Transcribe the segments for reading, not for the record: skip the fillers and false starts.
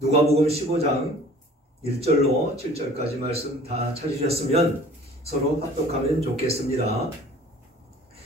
누가복음 15장 1절로 7절까지 말씀 다 찾으셨으면 서로 합독하면 좋겠습니다.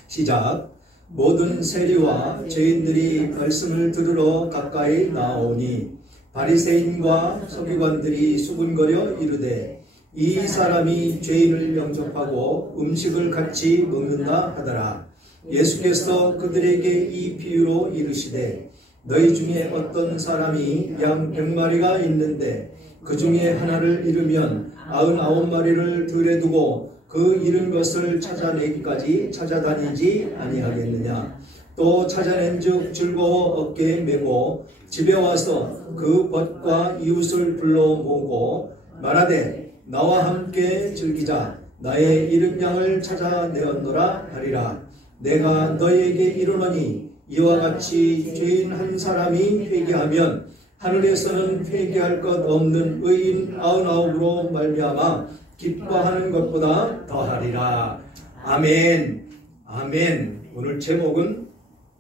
시작. 모든 세리와 죄인들이 말씀을 들으러 가까이 나오니 바리새인과 서기관들이 수군거려 이르되 이 사람이 죄인을 영접하고 음식을 같이 먹는다 하더라. 예수께서 그들에게 이 비유로 이르시되 너희 중에 어떤 사람이 양 100마리가 있는데 그 중에 하나를 잃으면 99마리를 들에 두고 그 잃은 것을 찾아내기까지 찾아다니지 아니하겠느냐. 또 찾아낸 즉 즐거워 어깨에 메고 집에 와서 그 벗과 이웃을 불러 모으고 말하되 나와 함께 즐기자. 나의 잃은 양을 찾아내었노라 하리라. 내가 너희에게 이르노니 이와 같이 죄인 한 사람이 회개하면 하늘에서는 회개할 것 없는 의인 99으로 말미암아 기뻐하는 것보다 더하리라. 아멘. 아멘. 오늘 제목은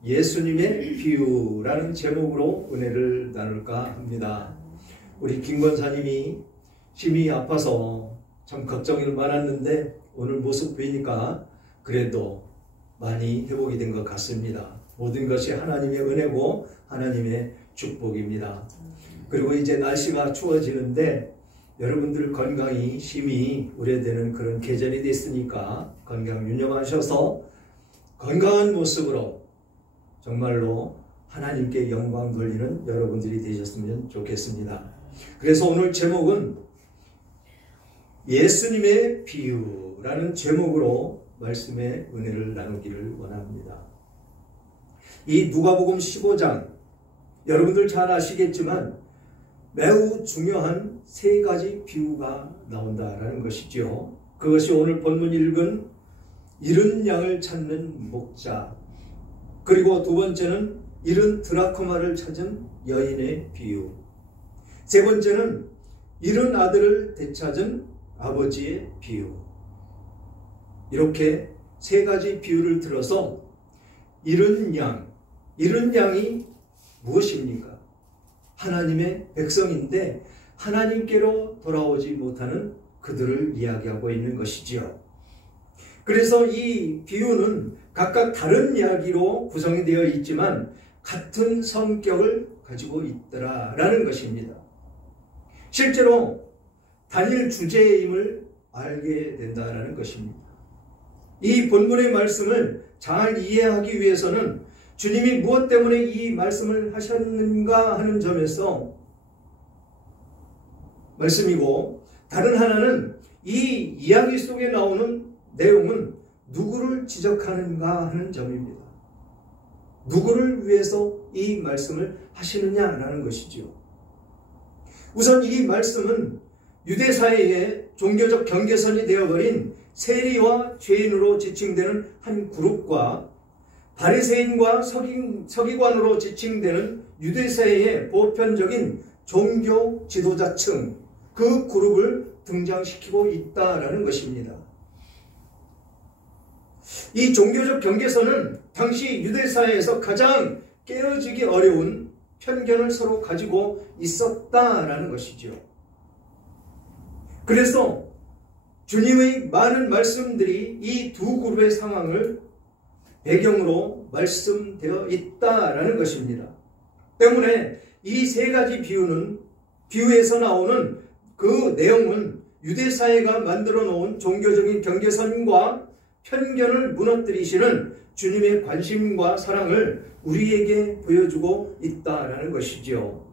예수님의 비유라는 제목으로 은혜를 나눌까 합니다. 우리 김 권사님이 심히 아파서 참 걱정이 많았는데 오늘 모습 보이니까 그래도 많이 회복이 된 것 같습니다. 모든 것이 하나님의 은혜고 하나님의 축복입니다. 그리고 이제 날씨가 추워지는데 여러분들 건강이 심히 우려되는 그런 계절이 됐으니까 건강 유념하셔서 건강한 모습으로 정말로 하나님께 영광 돌리는 여러분들이 되셨으면 좋겠습니다. 그래서 오늘 제목은 예수님의 비유라는 제목으로 말씀의 은혜를 나누기를 원합니다. 이 누가복음 15장 여러분들 잘 아시겠지만 매우 중요한 세 가지 비유가 나온다라는 것이죠. 그것이 오늘 본문 읽은 잃은 양을 찾는 목자, 그리고 두 번째는 잃은 드라크마를 찾은 여인의 비유, 세 번째는 잃은 아들을 되찾은 아버지의 비유. 이렇게 세 가지 비유를 들어서 잃은 양이 무엇입니까? 하나님의 백성인데 하나님께로 돌아오지 못하는 그들을 이야기하고 있는 것이지요. 그래서 이 비유는 각각 다른 이야기로 구성이 되어 있지만 같은 성격을 가지고 있더라라는 것입니다. 실제로 단일 주제임을 알게 된다라는 것입니다. 이 본문의 말씀을 잘 이해하기 위해서는 주님이 무엇 때문에 이 말씀을 하셨는가 하는 점에서 말씀이고, 다른 하나는 이 이야기 속에 나오는 내용은 누구를 지적하는가 하는 점입니다. 누구를 위해서 이 말씀을 하시느냐라는 것이죠. 우선 이 말씀은 유대사회의 종교적 경계선이 되어버린 세리와 죄인으로 지칭되는 한 그룹과 바리새인과 서기관으로 지칭되는 유대사회의 보편적인 종교 지도자층, 그 그룹을 등장시키고 있다라는 것입니다. 이 종교적 경계선은 당시 유대사회에서 가장 깨어지기 어려운 편견을 서로 가지고 있었다라는 것이죠. 그래서 주님의 많은 말씀들이 이 두 그룹의 상황을 배경으로 말씀되어 있다라는 것입니다. 때문에 이 세 가지 비유에서 나오는 그 내용은 유대사회가 만들어 놓은 종교적인 경계선과 편견을 무너뜨리시는 주님의 관심과 사랑을 우리에게 보여주고 있다라는 것이죠.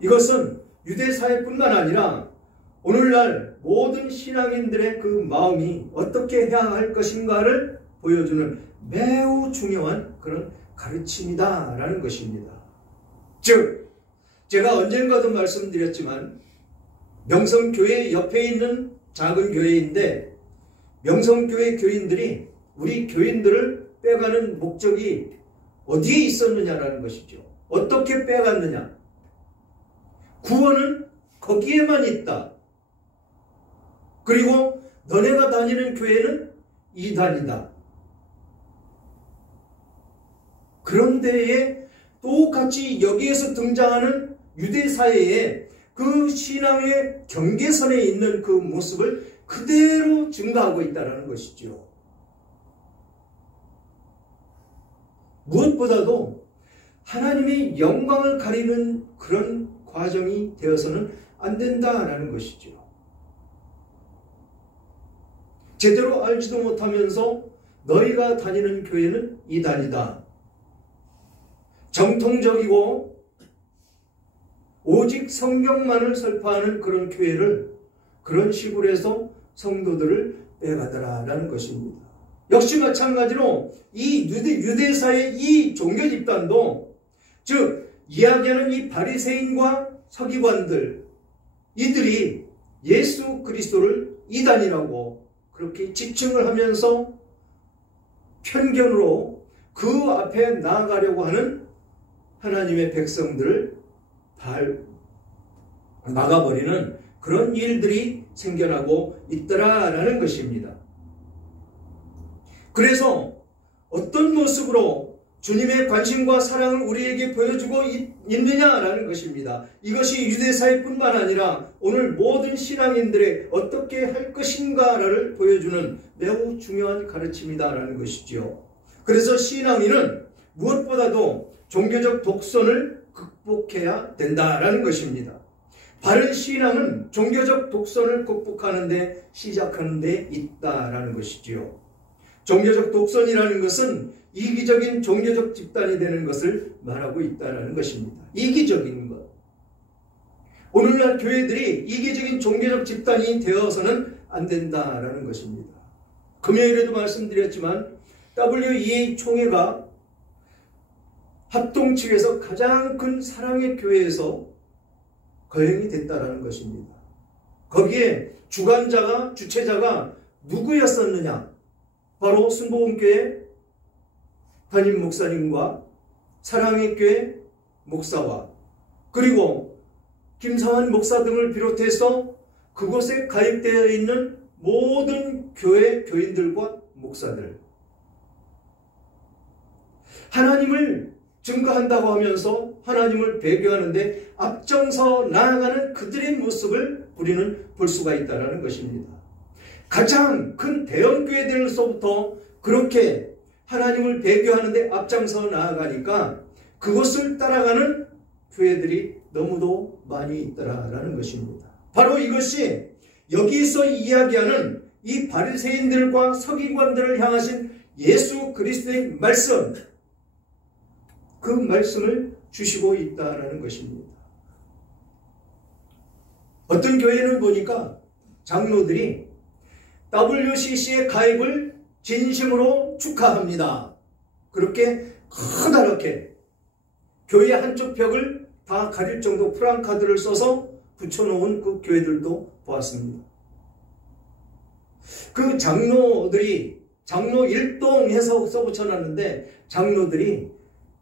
이것은 유대사회뿐만 아니라 오늘날 모든 신앙인들의 그 마음이 어떻게 해야 할 것인가를 보여주는 매우 중요한 그런 가르침이다라는 것입니다. 즉, 제가 언젠가도 말씀드렸지만 명성교회 옆에 있는 작은 교회인데 명성교회 교인들이 우리 교인들을 빼가는 목적이 어디에 있었느냐라는 것이죠. 어떻게 빼갔느냐? 구원은 거기에만 있다. 그리고 너네가 다니는 교회는 이단이다. 그런데에 똑같이 여기에서 등장하는 유대사회의 그 신앙의 경계선에 있는 그 모습을 그대로 증가하고 있다는 것이죠. 무엇보다도 하나님의 영광을 가리는 그런 과정이 되어서는 안 된다라는 것이죠. 제대로 알지도 못하면서 너희가 다니는 교회는 이단이다. 정통적이고 오직 성경만을 설파하는 그런 교회를 그런 식으로 해서 성도들을 빼가더라라는 것입니다. 역시 마찬가지로 이 유대사의 이 종교 집단도, 즉 이야기하는 이 바리새인과 서기관들, 이들이 예수 그리스도를 이단이라고 그렇게 지칭을 하면서 편견으로 그 앞에 나아가려고 하는 하나님의 백성들을 막아버리는 그런 일들이 생겨나고 있더라라는 것입니다. 그래서 어떤 모습으로 주님의 관심과 사랑을 우리에게 보여주고 있느냐라는 것입니다. 이것이 유대사회 뿐만 아니라 오늘 모든 신앙인들의 어떻게 할 것인가를 보여주는 매우 중요한 가르침이다라는 것이지요. 그래서 신앙인은 무엇보다도 종교적 독선을 극복해야 된다라는 것입니다. 바른 신앙은 종교적 독선을 극복하는 데 시작하는 데 있다라는 것이지요. 종교적 독선이라는 것은 이기적인 종교적 집단이 되는 것을 말하고 있다는 것입니다. 이기적인 것. 오늘날 교회들이 이기적인 종교적 집단이 되어서는 안 된다라는 것입니다. 금요일에도 말씀드렸지만 WEA 총회가 합동 측에서 가장 큰 사랑의 교회에서 거행이 됐다라는 것입니다. 거기에 주체자가 누구였었느냐? 바로 순복음교회 담임 목사님과 사랑의 교회 목사와 그리고 김상환 목사 등을 비롯해서 그곳에 가입되어 있는 모든 교회 교인들과 목사들, 하나님을 증거한다고 하면서 하나님을 배교하는데 앞장서 나아가는 그들의 모습을 우리는 볼 수가 있다는 것입니다. 가장 큰 대형 교회들로서부터 그렇게 하나님을 배교하는데 앞장서 나아가니까 그것을 따라가는 교회들이 너무도 많이 있더라라는 것입니다. 바로 이것이 여기서 이야기하는 이 바리새인들과 서기관들을 향하신 예수 그리스도의 말씀, 그 말씀을 주시고 있다는 것입니다. 어떤 교회는 보니까 장로들이 WCC의 가입을 진심으로 축하합니다. 그렇게 커다랗게 교회 한쪽 벽을 다 가릴 정도 프랑카드를 써서 붙여놓은 그 교회들도 보았습니다. 그 장로들이 장로 일동해서 써붙여놨는데 장로들이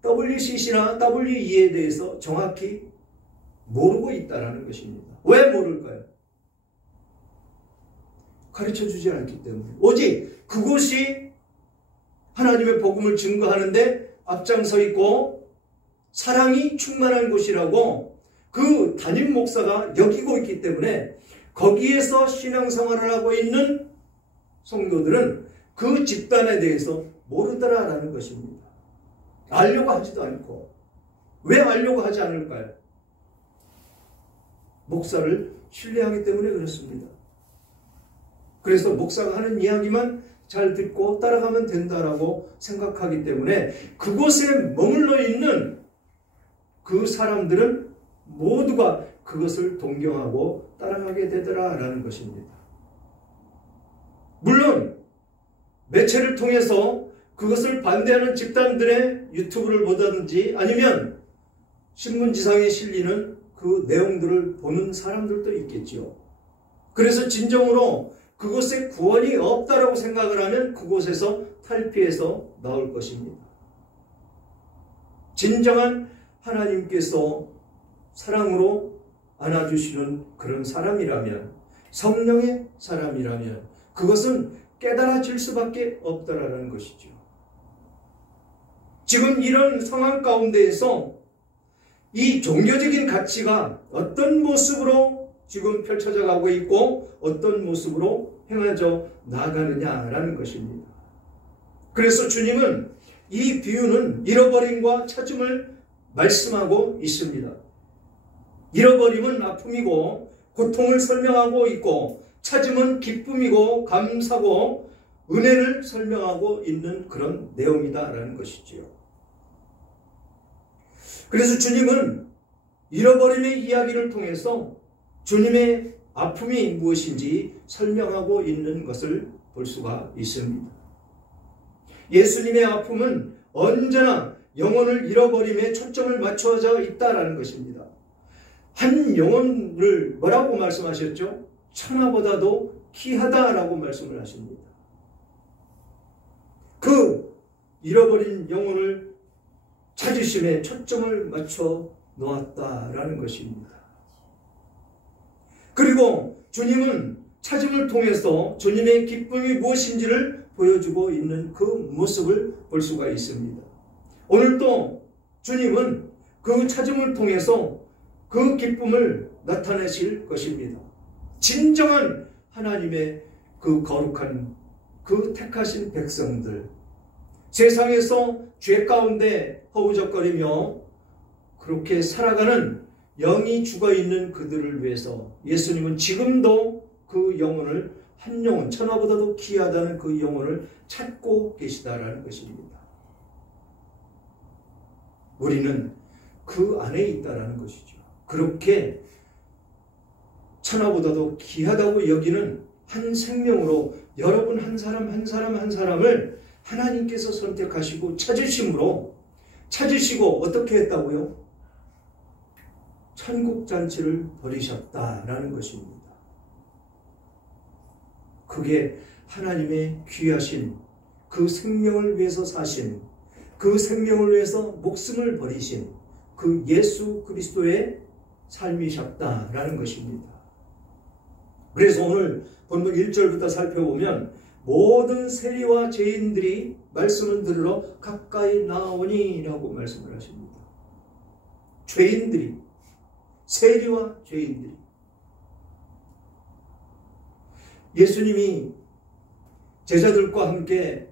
WCC나 WE에 대해서 정확히 모르고 있다는 것입니다. 왜 모를까요? 가르쳐주지 않기 때문에. 오직 그곳이 하나님의 복음을 증거하는데 앞장서 있고 사랑이 충만한 곳이라고 그 담임 목사가 여기고 있기 때문에 거기에서 신앙생활을 하고 있는 성도들은 그 집단에 대해서 모르더라라는 것입니다. 알려고 하지도 않고. 왜 알려고 하지 않을까요? 목사를 신뢰하기 때문에 그렇습니다. 그래서 목사가 하는 이야기만 잘 듣고 따라가면 된다라고 생각하기 때문에 그곳에 머물러 있는 그 사람들은 모두가 그것을 동경하고 따라가게 되더라라는 것입니다. 물론 매체를 통해서 그것을 반대하는 집단들의 유튜브를 보다든지 아니면 신문지상에 실리는 그 내용들을 보는 사람들도 있겠지요. 그래서 진정으로 그곳에 구원이 없다라고 생각을 하면 그곳에서 탈피해서 나올 것입니다. 진정한 하나님께서 사랑으로 안아주시는 그런 사람이라면, 성령의 사람이라면 그것은 깨달아질 수밖에 없다라는 것이죠. 지금 이런 상황 가운데에서 이 종교적인 가치가 어떤 모습으로 지금 펼쳐져 가고 있고 어떤 모습으로 행하져 나가느냐라는 것입니다. 그래서 주님은 이 비유는 잃어버림과 찾음을 말씀하고 있습니다. 잃어버림은 아픔이고 고통을 설명하고 있고 찾음은 기쁨이고 감사고 은혜를 설명하고 있는 그런 내용이다라는 것이지요. 그래서 주님은 잃어버림의 이야기를 통해서 주님의 아픔이 무엇인지 설명하고 있는 것을 볼 수가 있습니다. 예수님의 아픔은 언제나 영혼을 잃어버림에 초점을 맞춰져 있다라는 것입니다. 한 영혼을 뭐라고 말씀하셨죠? 천하보다도 귀하다라고 말씀을 하십니다. 그 잃어버린 영혼을 찾으심에 초점을 맞춰 놓았다라는 것입니다. 그리고 주님은 찾음을 통해서 주님의 기쁨이 무엇인지를 보여주고 있는 그 모습을 볼 수가 있습니다. 오늘도 주님은 그 찾음을 통해서 그 기쁨을 나타내실 것입니다. 진정한 하나님의 그 거룩한 그 택하신 백성들, 세상에서 죄 가운데 허우적거리며 그렇게 살아가는 영이 죽어있는 그들을 위해서 예수님은 지금도 그 영혼을, 한 영혼, 천하보다도 귀하다는 그 영혼을 찾고 계시다라는 것입니다. 우리는 그 안에 있다라는 것이죠. 그렇게 천하보다도 귀하다고 여기는 한 생명으로 여러분 한 사람 한 사람 한 사람을 하나님께서 선택하시고 찾으시고 어떻게 했다고요? 천국잔치를 벌이셨다라는 것입니다. 그게 하나님의 귀하신 그 생명을 위해서 사신, 그 생명을 위해서 목숨을 버리신 그 예수 그리스도의 삶이셨다라는 것입니다. 그래서 오늘 본문 1절부터 살펴보면 모든 세리와 죄인들이 말씀을 들으러 가까이 나오니 라고 말씀을 하십니다. 죄인들이, 세리와 죄인들이. 예수님이 제자들과 함께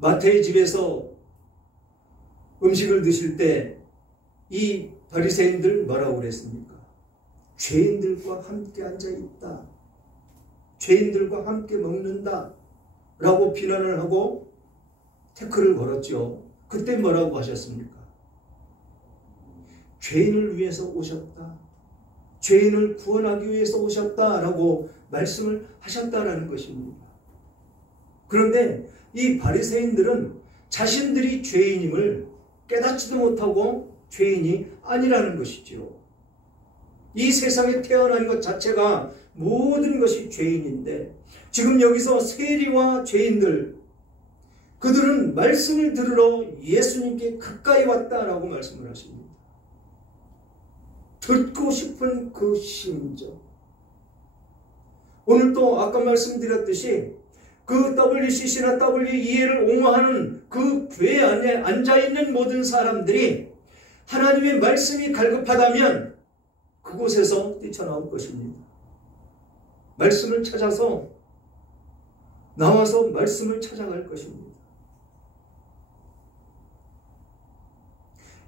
마태의 집에서 음식을 드실 때 이 바리새인들 뭐라고 그랬습니까? 죄인들과 함께 앉아있다. 죄인들과 함께 먹는다. 라고 비난을 하고 태클을 걸었죠. 그때 뭐라고 하셨습니까? 죄인을 위해서 오셨다. 죄인을 구원하기 위해서 오셨다. 라고 말씀을 하셨다라는 것입니다. 그런데 이 바리새인들은 자신들이 죄인임을 깨닫지도 못하고 죄인이 아니라는 것이지요. 이 세상에 태어난 것 자체가 모든 것이 죄인인데 지금 여기서 세리와 죄인들, 그들은 말씀을 들으러 예수님께 가까이 왔다라고 말씀을 하십니다. 듣고 싶은 그 심정. 오늘 또 아까 말씀드렸듯이 그 WCC나 WEA를 옹호하는 그 교회 안에 앉아있는 모든 사람들이 하나님의 말씀이 갈급하다면 그곳에서 뛰쳐나올 것입니다. 말씀을 찾아서 나와서 말씀을 찾아갈 것입니다.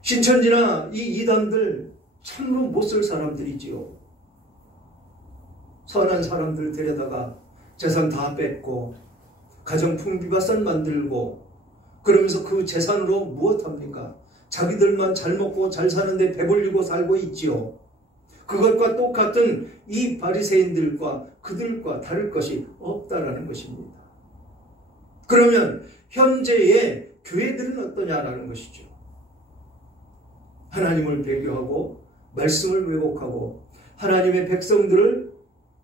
신천지나 이 이단들 참으로 못쓸 사람들이지요. 선한 사람들 데려다가 재산 다 뺏고 가정 풍비박산 만들고 그러면서 그 재산으로 무엇합니까? 자기들만 잘 먹고 잘 사는데 배불리고 살고 있지요. 그것과 똑같은 이 바리새인들과 그들과 다를 것이 없다라는 것입니다. 그러면 현재의 교회들은 어떠냐라는 것이죠. 하나님을 배교하고 말씀을 왜곡하고 하나님의 백성들을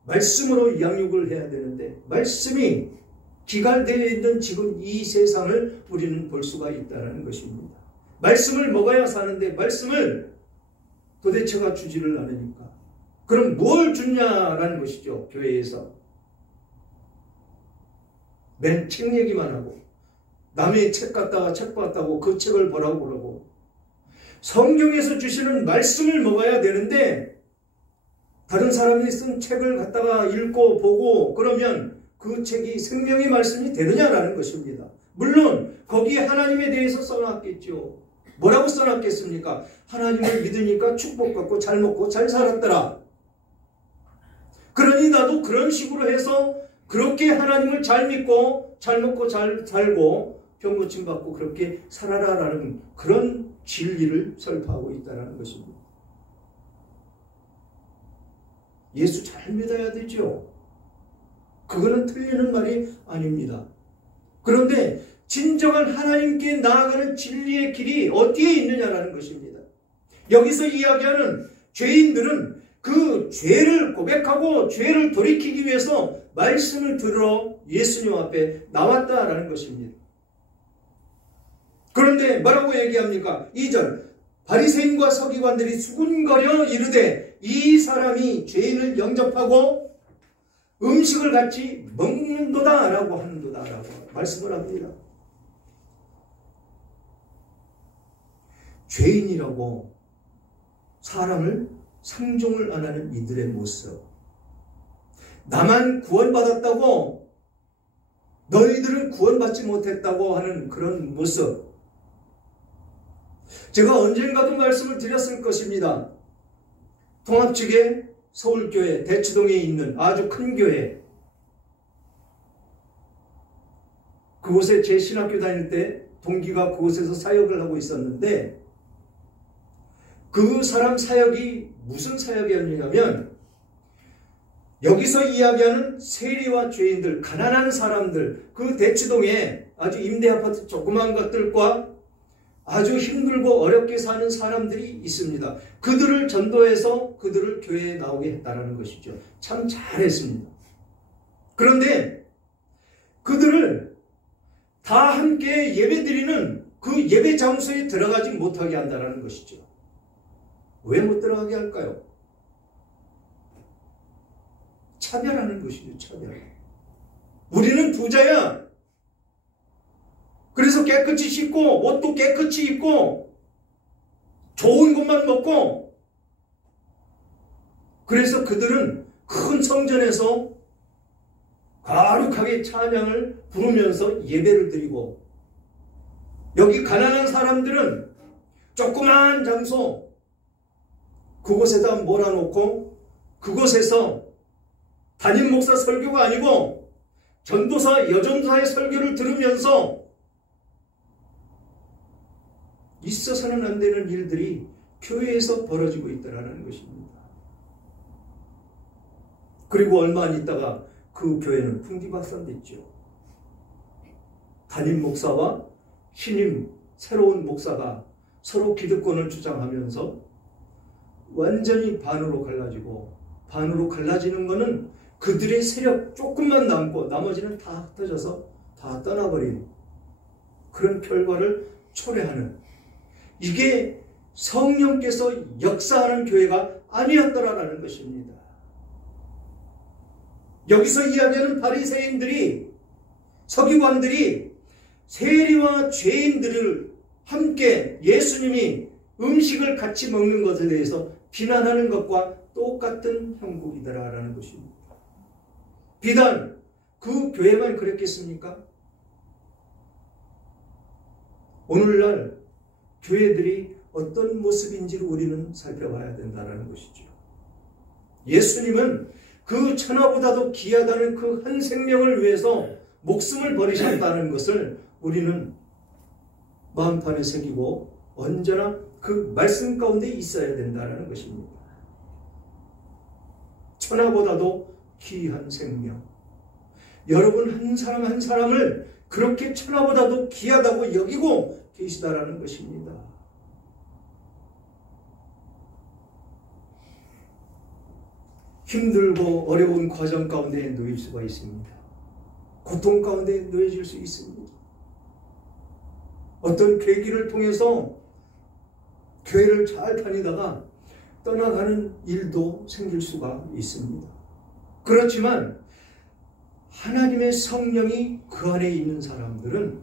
말씀으로 양육을 해야 되는데 말씀이 기갈되어 있는 지금 이 세상을 우리는 볼 수가 있다는 것입니다. 말씀을 먹어야 사는데 말씀을 도대체가 주지를 않으니까 그럼 뭘 주냐라는 것이죠. 교회에서 맨 책 얘기만 하고 남의 책 갖다가 책 봤다고 그 책을 보라고 그러고 성경에서 주시는 말씀을 먹어야 되는데 다른 사람이 쓴 책을 갖다가 읽고 보고 그러면 그 책이 생명의 말씀이 되느냐라는 것입니다. 물론 거기에 하나님에 대해서 써놨겠죠. 뭐라고 써놨겠습니까? 하나님을 믿으니까 축복받고 잘 먹고 잘 살았더라. 그러니 나도 그런 식으로 해서 그렇게 하나님을 잘 믿고 잘 먹고 잘 살고 병 고침 받고 그렇게 살아라라는 그런 진리를 설파하고 있다는 것입니다. 예수 잘 믿어야 되죠. 그거는 틀리는 말이 아닙니다. 그런데 진정한 하나님께 나아가는 진리의 길이 어디에 있느냐라는 것입니다. 여기서 이야기하는 죄인들은 그 죄를 고백하고 죄를 돌이키기 위해서 말씀을 들으러 예수님 앞에 나왔다라는 것입니다. 그런데 뭐라고 얘기합니까? 2절 바리새인과 서기관들이 수군거려 이르되 이 사람이 죄인을 영접하고 음식을 같이 먹는도다 라고 하는도다 라고 말씀을 합니다. 죄인이라고 사람을 상종을 안 하는 이들의 모습, 나만 구원받았다고 너희들은 구원받지 못했다고 하는 그런 모습, 제가 언젠가도 말씀을 드렸을 것입니다. 통합 측의 서울교회 대치동에 있는 아주 큰 교회, 그곳에 제 신학교 다닐 때 동기가 그곳에서 사역을 하고 있었는데 그 사람 사역이 무슨 사역이었냐면 여기서 이야기하는 세리와 죄인들, 가난한 사람들, 그 대치동에 아주 임대아파트 조그만 것들과 아주 힘들고 어렵게 사는 사람들이 있습니다. 그들을 전도해서 그들을 교회에 나오게 했다는 것이죠. 참 잘했습니다. 그런데 그들을 다 함께 예배드리는 그 예배 장소에 들어가지 못하게 한다는 것이죠. 왜 못 들어가게 할까요? 차별하는 것이죠. 차별. 우리는 부자야. 그래서 깨끗이 씻고 옷도 깨끗이 입고 좋은 것만 먹고, 그래서 그들은 큰 성전에서 거룩하게 찬양을 부르면서 예배를 드리고, 여기 가난한 사람들은 조그마한 장소 그곳에다 몰아놓고 그곳에서 담임 목사 설교가 아니고 전도사, 여전도사의 설교를 들으면서 있어서는 안 되는 일들이 교회에서 벌어지고 있다는 것입니다. 그리고 얼마 안 있다가 그 교회는 풍비박산됐죠. 담임 목사와 신임 새로운 목사가 서로 기득권을 주장하면서 완전히 반으로 갈라지고, 반으로 갈라지는 것은 그들의 세력 조금만 남고 나머지는 다 흩어져서 다 떠나버린 그런 결과를 초래하는, 이게 성령께서 역사하는 교회가 아니었더라라는 것입니다. 여기서 이야기하는 바리새인들이, 서기관들이 세리와 죄인들을 함께 예수님이 음식을 같이 먹는 것에 대해서 비난하는 것과 똑같은 형국이더라라는 것입니다. 비단 그 교회만 그랬겠습니까? 오늘날 교회들이 어떤 모습인지를 우리는 살펴봐야 된다는 것이죠. 예수님은 그 천하보다도 귀하다는 그 한 생명을 위해서 목숨을 버리셨다는 것을 우리는 마음판에 새기고 언제나 그 말씀 가운데 있어야 된다는 것입니다. 천하보다도 귀한 생명. 여러분 한 사람 한 사람을 그렇게 천하보다도 귀하다고 여기고 계시다라는 것입니다. 힘들고 어려운 과정 가운데 놓일 수가 있습니다. 고통 가운데 놓여질 수 있습니다. 어떤 계기를 통해서 교회를 잘 다니다가 떠나가는 일도 생길 수가 있습니다. 그렇지만 하나님의 성령이 그 안에 있는 사람들은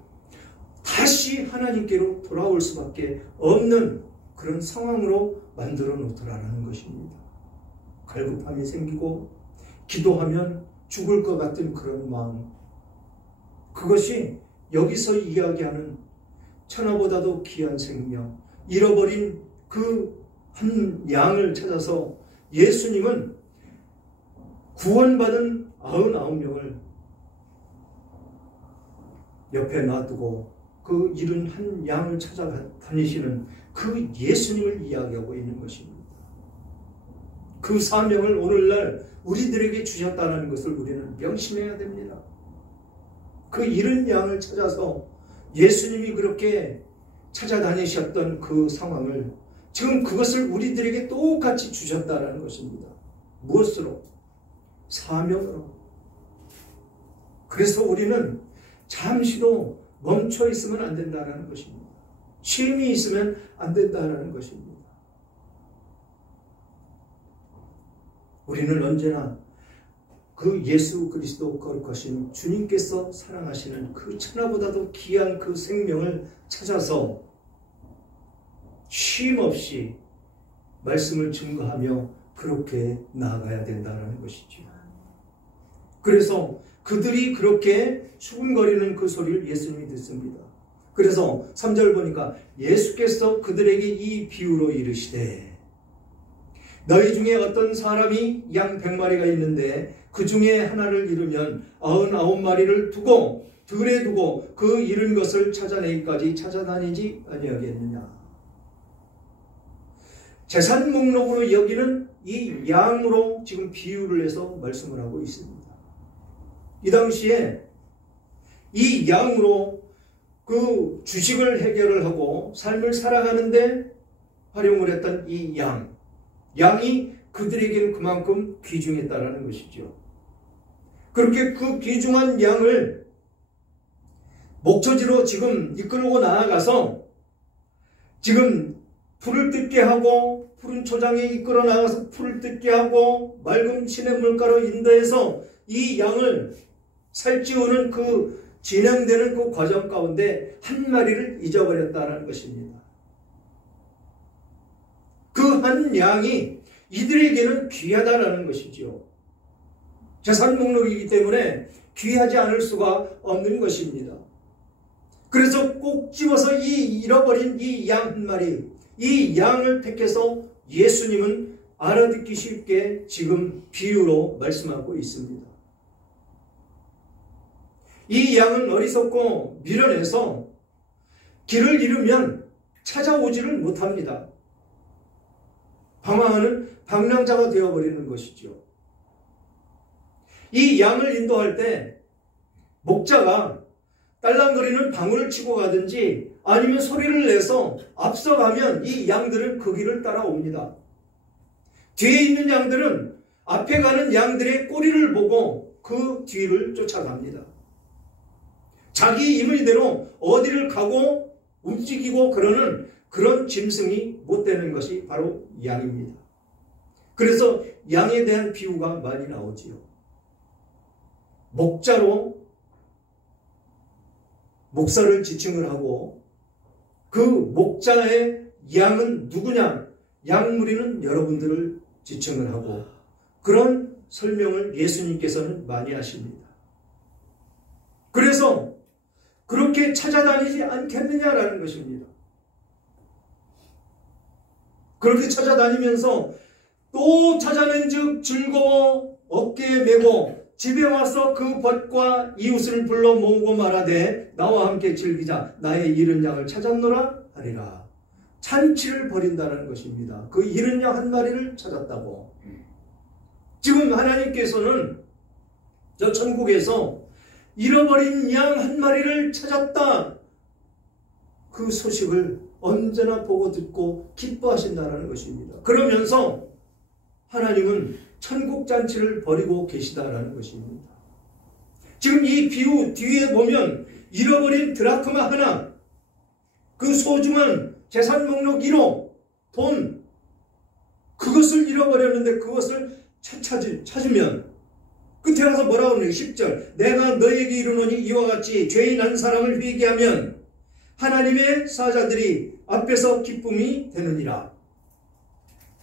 다시 하나님께로 돌아올 수밖에 없는 그런 상황으로 만들어 놓더라는 것입니다. 갈급함이 생기고 기도하면 죽을 것 같은 그런 마음, 그것이 여기서 이야기하는 천하보다도 귀한 생명, 잃어버린 그 한 양을 찾아서 예수님은 구원받은 99명을 옆에 놔두고 그 잃은 한 양을 찾아다니시는 그 예수님을 이야기하고 있는 것입니다. 그 사명을 오늘날 우리들에게 주셨다는 것을 우리는 명심해야 됩니다. 그 잃은 양을 찾아서 예수님이 그렇게 찾아다니셨던 그 상황을 지금 그것을 우리들에게 똑같이 주셨다는 것입니다. 무엇으로? 사명으로. 그래서 우리는 잠시도 멈춰 있으면 안 된다는 것입니다. 쉼이 있으면 안 된다는 것입니다. 우리는 언제나 그 예수 그리스도 거룩하신 주님께서 사랑하시는 그 천하보다도 귀한 그 생명을 찾아서 쉼 없이 말씀을 증거하며 그렇게 나아가야 된다는 것이죠. 그래서 그들이 그렇게 수군거리는 그 소리를 예수님이 듣습니다. 그래서 3절 보니까 예수께서 그들에게 이 비유로 이르시되 너희 중에 어떤 사람이 양 100마리가 있는데 그 중에 하나를 잃으면 99마리를 두고 들에 두고 그 잃은 것을 찾아내기까지 찾아다니지 아니하겠느냐. 재산 목록으로 여기는 이 양으로 지금 비유를 해서 말씀을 하고 있습니다. 이 당시에 이 양으로 그 주식을 해결을 하고 삶을 살아가는데 활용을 했던 이 양이 그들에게는 그만큼 귀중했다라는 것이죠. 그렇게 그 귀중한 양을 목초지로 지금 이끌고 나아가서 지금 풀을 뜯게 하고 푸른 초장에 이끌어 나가서 풀을 뜯게 하고 맑은 시냇물가로 인도해서 이 양을 살찌우는 그 진행되는 그 과정 가운데 한 마리를 잊어버렸다는 것입니다. 그 한 양이 이들에게는 귀하다라는 것이죠. 재산 목록이기 때문에 귀하지 않을 수가 없는 것입니다. 그래서 꼭 집어서 이 잃어버린 이 양 한 마리, 이 양을 택해서 예수님은 알아듣기 쉽게 지금 비유로 말씀하고 있습니다. 이 양은 어리석고 미련해서 길을 잃으면 찾아오지를 못합니다. 방황하는 방랑자가 되어버리는 것이죠. 이 양을 인도할 때 목자가 딸랑거리는 방울을 치고 가든지 아니면 소리를 내서 앞서가면 이 양들은 그 길을 따라옵니다. 뒤에 있는 양들은 앞에 가는 양들의 꼬리를 보고 그 뒤를 쫓아갑니다. 자기 임의대로 어디를 가고 움직이고 그러는 그런 짐승이 못 되는 것이 바로 양입니다. 그래서 양에 대한 비유가 많이 나오지요. 목자로 목사를 지칭을 하고 그 목자의 양은 누구냐? 양무리는 여러분들을 지칭을 하고 그런 설명을 예수님께서는 많이 하십니다. 그래서 그렇게 찾아다니지 않겠느냐라는 것입니다. 그렇게 찾아다니면서 또 찾아낸 즉 즐거워 어깨에 메고 집에 와서 그 벗과 이웃을 불러 모으고 말하되 나와 함께 즐기자 나의 잃은 양을 찾았노라 하리라. 잔치를 벌인다는 것입니다. 그 잃은 양 한 마리를 찾았다고. 지금 하나님께서는 저 천국에서 잃어버린 양 한 마리를 찾았다. 그 소식을 언제나 보고 듣고 기뻐하신다는 것입니다. 그러면서 하나님은 천국잔치를 벌이고 계시다라는 것입니다. 지금 이 비유 뒤에 보면 잃어버린 드라크마 하나, 그 소중한 재산 목록 1호, 돈, 그것을 잃어버렸는데 그것을 찾으면 끝에 가서 뭐라고 하는 10절 내가 너에게 이르노니 이와 같이 죄인 한 사람을 회개하면 하나님의 사자들이 앞에서 기쁨이 되느니라.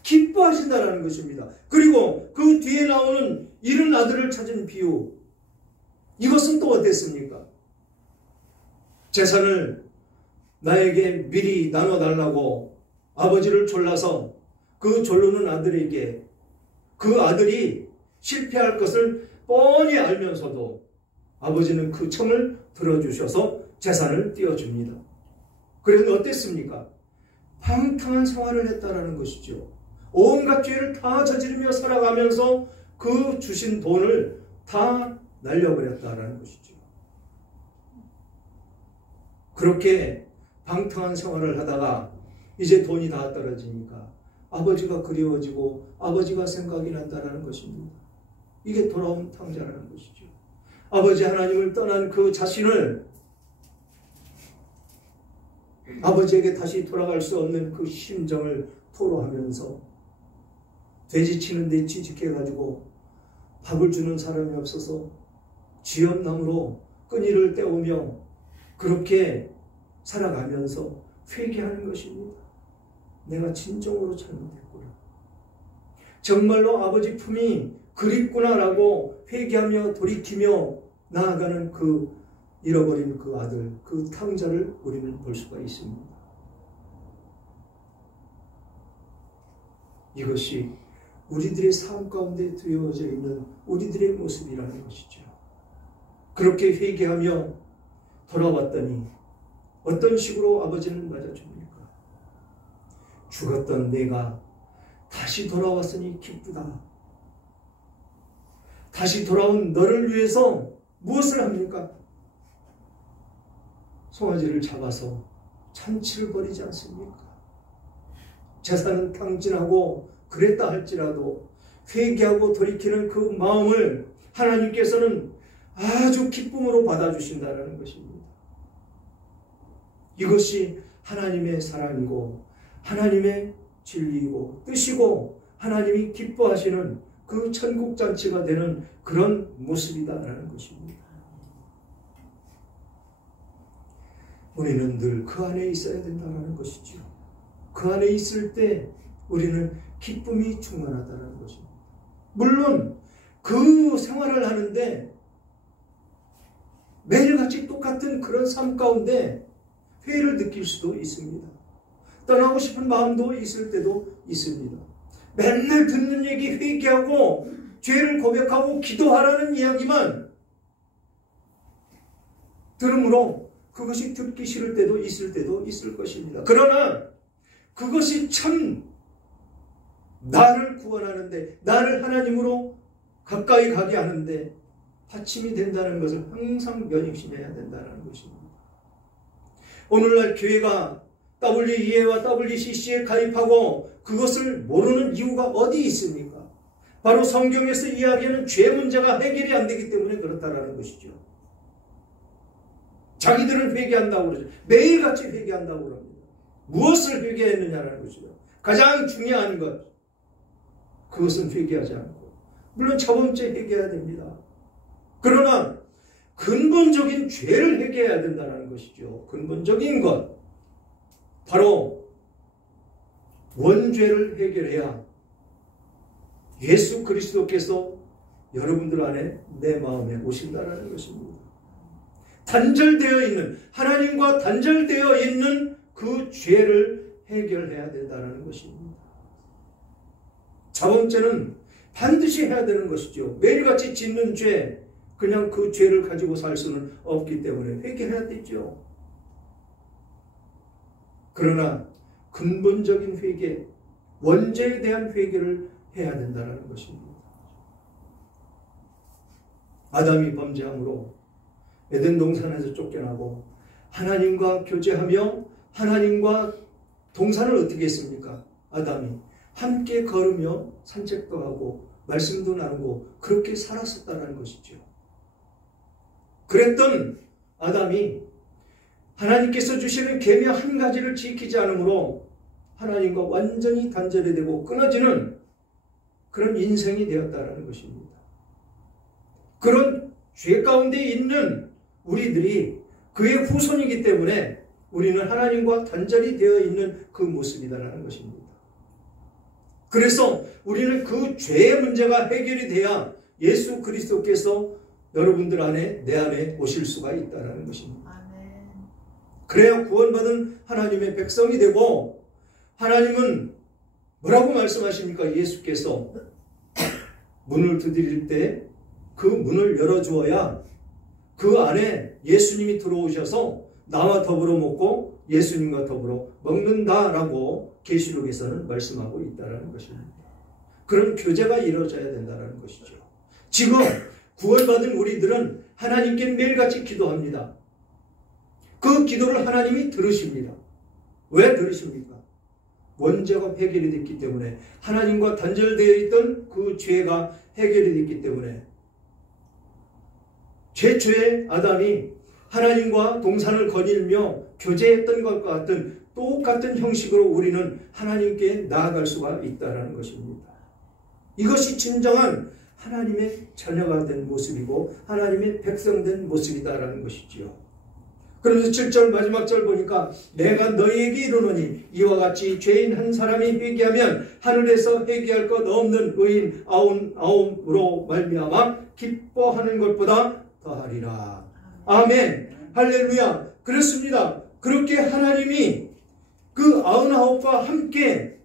기뻐하신다라는 것입니다. 그리고 그 뒤에 나오는 이른 아들을 찾은 비유, 이것은 또 어땠습니까? 재산을 나에게 미리 나눠달라고 아버지를 졸라서 그 졸르는 아들에게, 그 아들이 실패할 것을 뻔히 알면서도 아버지는 그 청을 들어주셔서 재산을 띄워줍니다. 그래서 어땠습니까? 방탕한 생활을 했다라는 것이죠. 온갖 죄를 다 저지르며 살아가면서 그 주신 돈을 다 날려버렸다라는 것이죠. 그렇게 방탕한 생활을 하다가 이제 돈이 다 떨어지니까 아버지가 그리워지고 아버지가 생각이 난다라는 것입니다. 이게 돌아온 탕자라는 것이죠. 아버지 하나님을 떠난 그 자신을 아버지에게 다시 돌아갈 수 없는 그 심정을 토로하면서 돼지치는데 취직해가지고 밥을 주는 사람이 없어서 쥐엄나무로 끈이를 떼우며 그렇게 살아가면서 회개하는 것입니다. 내가 진정으로 잘못했구나. 정말로 아버지 품이 그립구나라고 회개하며 돌이키며 나아가는 그 잃어버린 그 아들, 그 탕자를 우리는 볼 수가 있습니다. 이것이 우리들의 삶 가운데 두어져 있는 우리들의 모습이라는 것이죠. 그렇게 회개하며 돌아왔더니 어떤 식으로 아버지는 맞아줍니까? 죽었던 내가 다시 돌아왔으니 기쁘다. 다시 돌아온 너를 위해서 무엇을 합니까? 송아지를 잡아서 잔치를 벌이지 않습니까? 재산은 탕진하고 그랬다 할지라도 회개하고 돌이키는 그 마음을 하나님께서는 아주 기쁨으로 받아주신다는 것입니다. 이것이 하나님의 사랑이고 하나님의 진리이고 뜻이고 하나님이 기뻐하시는 그 천국잔치가 되는 그런 모습이다라는 것입니다. 우리는 늘 그 안에 있어야 된다는 것이죠. 그 안에 있을 때 우리는 기쁨이 충만하다는 것입니다. 물론 그 생활을 하는데 매일같이 똑같은 그런 삶 가운데 회의를 느낄 수도 있습니다. 떠나고 싶은 마음도 있을 때도 있습니다. 맨날 듣는 얘기 회개하고 죄를 고백하고 기도하라는 이야기만 들으므로 그것이 듣기 싫을 때도 있을 것입니다. 그러나 그것이 참 나를 구원하는데, 나를 하나님으로 가까이 가게 하는데 받침이 된다는 것을 항상 면역심해야 된다는 것입니다. 오늘날 교회가 WEA와 WCC에 가입하고 그것을 모르는 이유가 어디 있습니까? 바로 성경에서 이야기하는 죄 문제가 해결이 안 되기 때문에 그렇다라는 것이죠. 자기들은 회개한다고 그러죠. 매일같이 회개한다고 그럽니다. 무엇을 회개했느냐라는 것이죠. 가장 중요한 것, 그것은 회개하지 않고, 물론 첫 번째 회개해야 됩니다. 그러나 근본적인 죄를 회개해야 된다는 것이죠. 근본적인 것, 바로 원죄를 해결해야 예수 그리스도께서 여러분들 안에 내 마음에 오신다는 것입니다. 단절되어 있는, 하나님과 단절되어 있는 그 죄를 해결해야 된다는 것입니다. 첫 번째는 반드시 해야 되는 것이죠. 매일같이 짓는 죄, 그냥 그 죄를 가지고 살 수는 없기 때문에 회개해야 되죠. 그러나 근본적인 회개, 원죄에 대한 회개를 해야 된다는 것입니다. 아담이 범죄함으로 에덴 동산에서 쫓겨나고 하나님과 교제하며 하나님과 동산을 어떻게 했습니까? 아담이 함께 걸으며 산책도 하고 말씀도 나누고 그렇게 살았었다는 것이죠. 그랬던 아담이 하나님께서 주시는 계명 한 가지를 지키지 않으므로 하나님과 완전히 단절이 되고 끊어지는 그런 인생이 되었다는 것입니다. 그런 죄 가운데 있는 우리들이 그의 후손이기 때문에 우리는 하나님과 단절이 되어 있는 그 모습이다라는 것입니다. 그래서 우리는 그 죄의 문제가 해결이 돼야 예수 그리스도께서 여러분들 안에, 내 안에 오실 수가 있다는 것입니다. 그래야 구원받은 하나님의 백성이 되고, 하나님은 뭐라고 말씀하십니까? 예수께서 문을 두드릴 때 그 문을 열어주어야 그 안에 예수님이 들어오셔서 나와 더불어 먹고 예수님과 더불어 먹는다라고 계시록에서는 말씀하고 있다는 것입니다. 그런 교제가 이루어져야 된다는 것이죠. 지금 구원받은 우리들은 하나님께 매일같이 기도합니다. 그 기도를 하나님이 들으십니다. 왜 들으십니까? 원죄가 해결이 됐기 때문에, 하나님과 단절되어 있던 그 죄가 해결이 됐기 때문에, 최초의 아담이 하나님과 동산을 거닐며 교제했던 것과 같은 똑같은 형식으로 우리는 하나님께 나아갈 수가 있다는 것입니다. 이것이 진정한 하나님의 자녀가 된 모습이고 하나님의 백성된 모습이다라는 것이지요. 그러면서 7절 마지막 절 보니까 내가 너희에게 이르노니 이와 같이 죄인 한 사람이 회개하면 하늘에서 회개할 것 없는 의인 아홉으로 말미암아 기뻐하는 것보다 더하리라. 아멘. 할렐루야. 그렇습니다. 그렇게 하나님이 그 99과 함께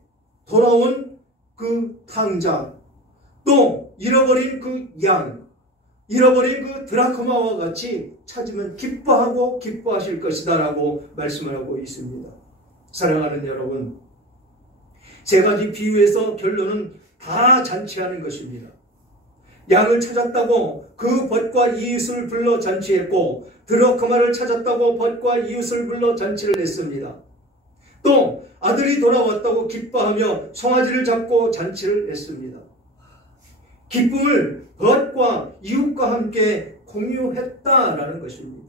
돌아온 그 탕자, 또 잃어버린 그 양, 잃어버린 그 드라크마와 같이 찾으면 기뻐하고 기뻐하실 것이다 라고 말씀을 하고 있습니다. 사랑하는 여러분, 세 가지 비유에서 결론은 다 잔치하는 것입니다. 양을 찾았다고 그 벗과 이웃을 불러 잔치했고, 드라크마를 찾았다고 벗과 이웃을 불러 잔치를 했습니다. 또 아들이 돌아왔다고 기뻐하며 송아지를 잡고 잔치를 했습니다. 기쁨을 벗과 이웃과 함께 공유했다라는 것입니다.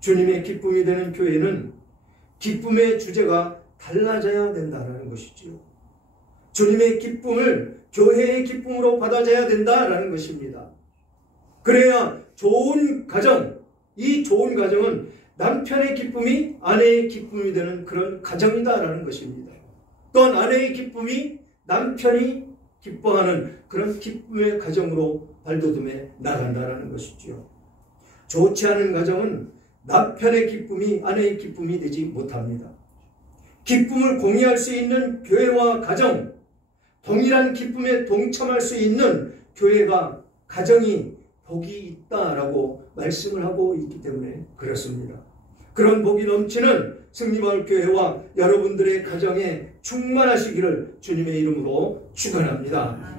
주님의 기쁨이 되는 교회는 기쁨의 주제가 달라져야 된다는 것이지요. 주님의 기쁨을 교회의 기쁨으로 받아줘야 된다라는 것입니다. 그래야 좋은 가정, 이 좋은 가정은 남편의 기쁨이 아내의 기쁨이 되는 그런 가정이다라는 것입니다. 또한 아내의 기쁨이 남편이 기뻐하는 그런 기쁨의 가정으로 발돋움해 나간다라는 것이죠. 좋지 않은 가정은 남편의 기쁨이 아내의 기쁨이 되지 못합니다. 기쁨을 공유할 수 있는 교회와 가정, 동일한 기쁨에 동참할 수 있는 교회가, 가정이 복이 있다라고 말씀을 하고 있기 때문에 그렇습니다. 그런 복이 넘치는 승리마을교회와 여러분들의 가정에 충만하시기를 주님의 이름으로 축원합니다.